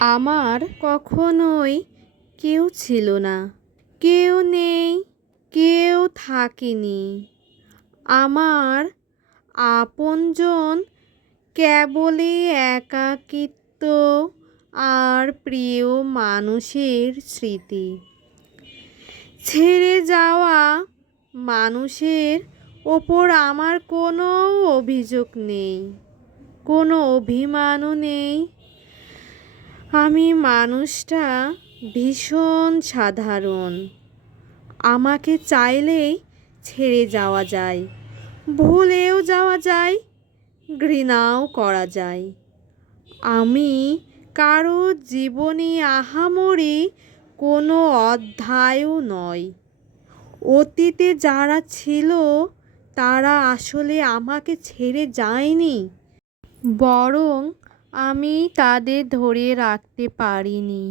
আমার কখনোই কেউ ছিল না, কেউ নেই, কেউ থাকেনি। আমার আপনজন কেবলই একাকিত্ব আর প্রিয় মানুষের স্মৃতি। ছেড়ে যাওয়া মানুষের ওপর আমার কোনো অভিযোগ নেই, কোনো অভিমানও নেই। আমি মানুষটা ভীষণ সাধারণ। আমাকে চাইলেই ছেড়ে যাওয়া যায়, ভুলেও যাওয়া যায়, ঘৃণাও করা যায়। আমি কারো জীবনে আহামরি কোনো অধ্যায়ও নয়। অতীতে যারা ছিল তারা আসলে আমাকে ছেড়ে যায়নি, বরং আমি তাদের ধরে রাখতে পারিনি।